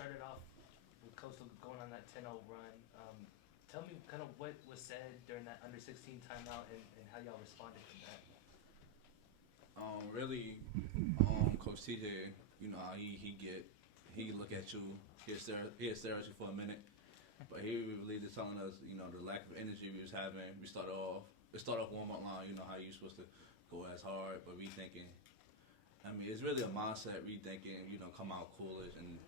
started off with Coastal going on that 10-0 run. Tell me kind of what was said during that under-16 timeout and how y'all responded from that. Really, Coach TJ, how he look at you, he'll stare at you for a minute, but he really just telling us, the lack of energy we was having. It started off warm-up line, how you supposed to go as hard, but we thinking, it's really a mindset. We thinking, come out coolish, and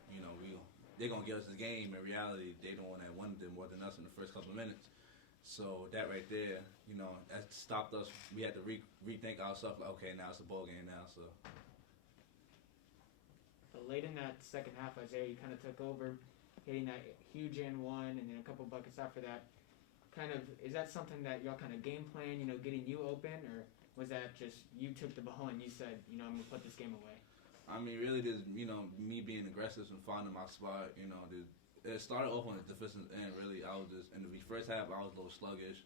they're gonna get us the game. In reality, they the one that wanted them more than us in the first couple of minutes. So that right there, that stopped us. We had to rethink ourselves. Like, okay, now it's a ball game now. So late in that second half, Isiah, you kind of took over, hitting that huge and one, and then a couple buckets after that. Is that something that y'all kind of game plan? Getting you open, or was that just you took the ball and you said, I'm gonna put this game away? Really, just me being aggressive and finding my spot. It started off on the defensive end. Really, I was just in the first half. I was a little sluggish.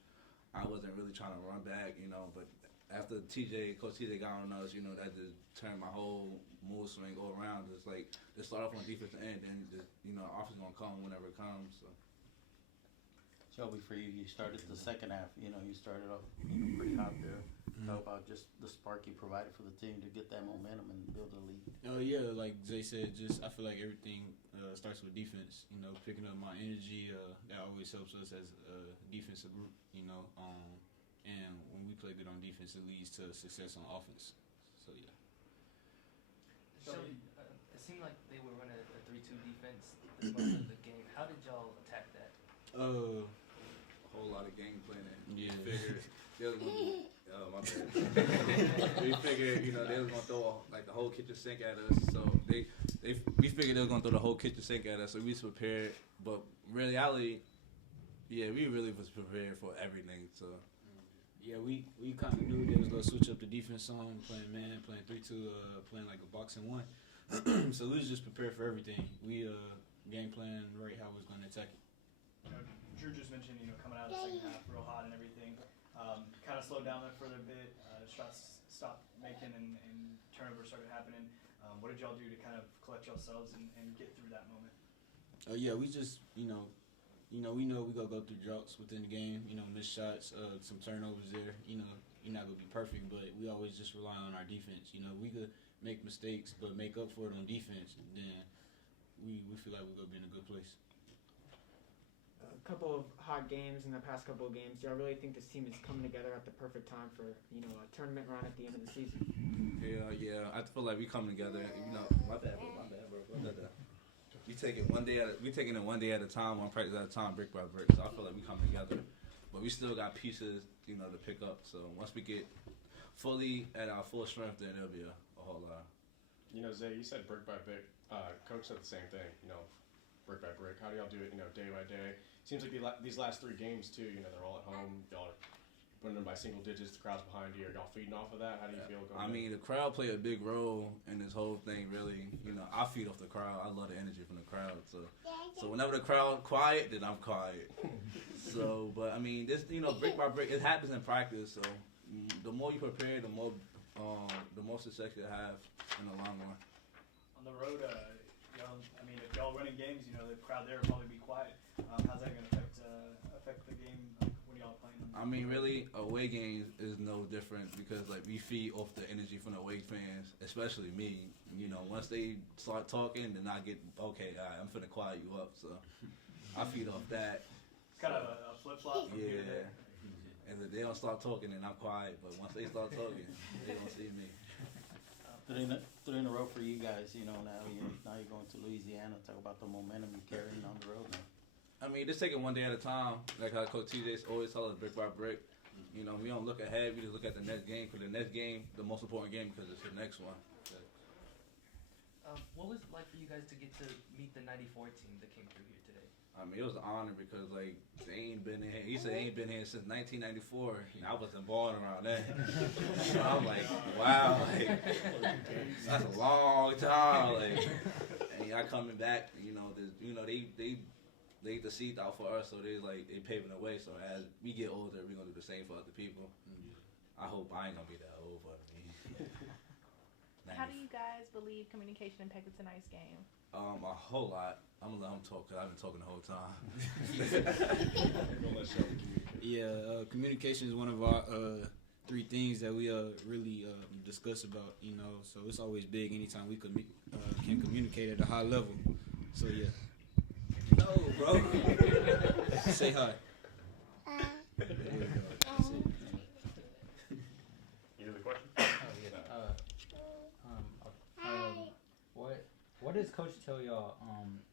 I wasn't really trying to run back, But after Coach TJ got on us, that just turned my whole move swing all around. Just like it started off on the defensive end, and just offense gonna come whenever it comes. So. Shelby, for you, you started the second half. You started off pretty hot there. How about just the spark you provided for the team to get that momentum and build a lead? Yeah, like Zay said, I feel like everything starts with defense. Picking up my energy, that always helps us as a defensive group. And when we play good on defense, it leads to success on offense. So yeah. Shelby, it seemed like they were running a 3-2 defense most of the game. How did y'all attack that? A whole lot of game planning. Yeah. My bad. We figured, they was gonna throw the whole kitchen sink at us. So we figured they was gonna throw the whole kitchen sink at us. So we was prepared. But reality, we really was prepared for everything. So. Yeah, we kind of knew they was gonna switch up the defense on, playing man, playing 3-2, playing like a box and one. So we was just prepared for everything. We game plan right how we was gonna attack it. Drew just mentioned, coming out of the second half real hot and everything. Kind of slowed down there for a bit. Shots stopped making and turnovers started happening. What did y'all do to kind of collect yourselves and get through that moment? We just, we know we gonna go through droughts within the game. Missed shots, some turnovers there. You're not gonna be perfect, but we always just rely on our defense. We could make mistakes, but make up for it on defense. And then we feel like we're gonna be in a good place. A couple of hot games in the past couple of games. Do y'all really think this team is coming together at the perfect time for a tournament run at the end of the season? Yeah. I feel like we coming together. My bad, bro. We taking it one day at a time, one practice at a time, brick by brick. So I feel like we coming together, but we still got pieces, to pick up. So once we get fully at our full strength, then it'll be a whole lot. Zay, you said brick by brick. Coach said the same thing. Brick by brick. How do y'all do it? Day by day. Seems like these last three games too. They're all at home. Y'all are putting them by single digits. The crowd's behind you. Are y'all feeding off of that? How do you feel going? The crowd play a big role in this whole thing. Really, I feed off the crowd. I love the energy from the crowd. So whenever the crowd quiet, then I'm quiet. So, but this, brick by brick, it happens in practice. So the more you prepare, the more success you have in the long run. On the road, if y'all winning games, the crowd there will probably be quiet. How's that going to affect the game when y'all playing? Really, away games is no different because we feed off the energy from the away fans, especially me. Once they start talking, then I get okay. All right, I'm finna quiet you up. So I feed off that. It's kind of a flip flop. Yeah. And if they don't start talking, then I'm quiet. But once they start talking, they don't see me. Three in a row for you guys. Now you're going to Louisiana. Talk about the momentum you're carrying on the road now. Just taking one day at a time. Like how Coach TJ always tells us, brick by brick. We don't look ahead. We just look at the next game. For the next game, the most important game because it's the next one. What was it like for you guys to get to meet the '94 team that came through here today? It was an honor because they ain't been here. He said they ain't been here since 1994. And I wasn't born around then. So I'm like, wow, that's a long time. And y'all coming back, they laid the seat out for us, so they paving the way. So as we get older, we're gonna do the same for other people. I hope I ain't gonna be that old, but How do you guys believe communication impacted tonight's game? A whole lot. I'm gonna let him talk because I've been talking the whole time. We're gonna let Shelby communicate. Yeah, communication is one of our 3 things that we really discuss about. You know, so it's always big anytime we can communicate at a high level. So yeah. No, bro. Say hi. There we go. That's it. You have a question? What does Coach tell y'all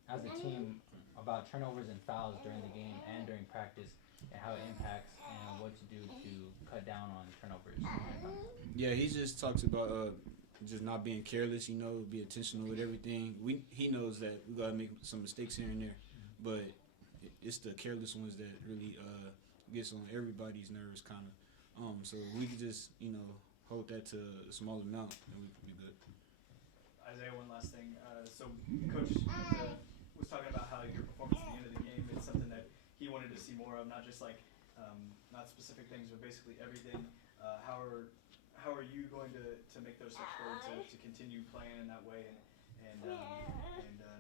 as a team about turnovers and fouls during the game and during practice, and how it impacts and what to do to cut down on turnovers? Yeah, he just talks about just not being careless. You know, be intentional with everything. He knows that we gotta make some mistakes here and there, but it's the careless ones that really gets on everybody's nerves, kind of. So we could just hold that to a small amount, and we could be good. Isiah, one last thing. So Coach was talking about how your performance at the end of the game is something that he wanted to see more of, not just like not specific things, but basically everything. How are you going to make those steps forward to continue playing in that way and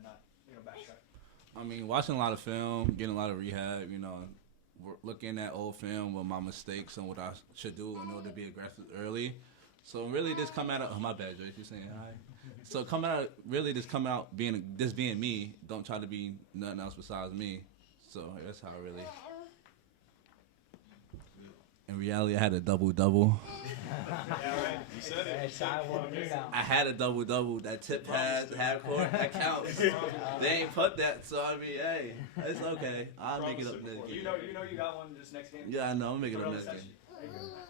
not backtrack? I mean, watching a lot of film, getting a lot of rehab, looking at old film with my mistakes and what I should do in order to be aggressive early. So really just come out of, my bad, Joe, if you're saying hi. So come out being me. Don't try to be nothing else besides me. So that's how I really. In reality, I had a double-double. Yeah, right. You said it. I had a double-double. That tip pass, half court, that counts. They ain't put that, so I mean, hey, it's okay. I'll make it up next game. You know you got one this next game. Yeah, I know. I'm making it up Put it on next the game. stat sheet. There you go.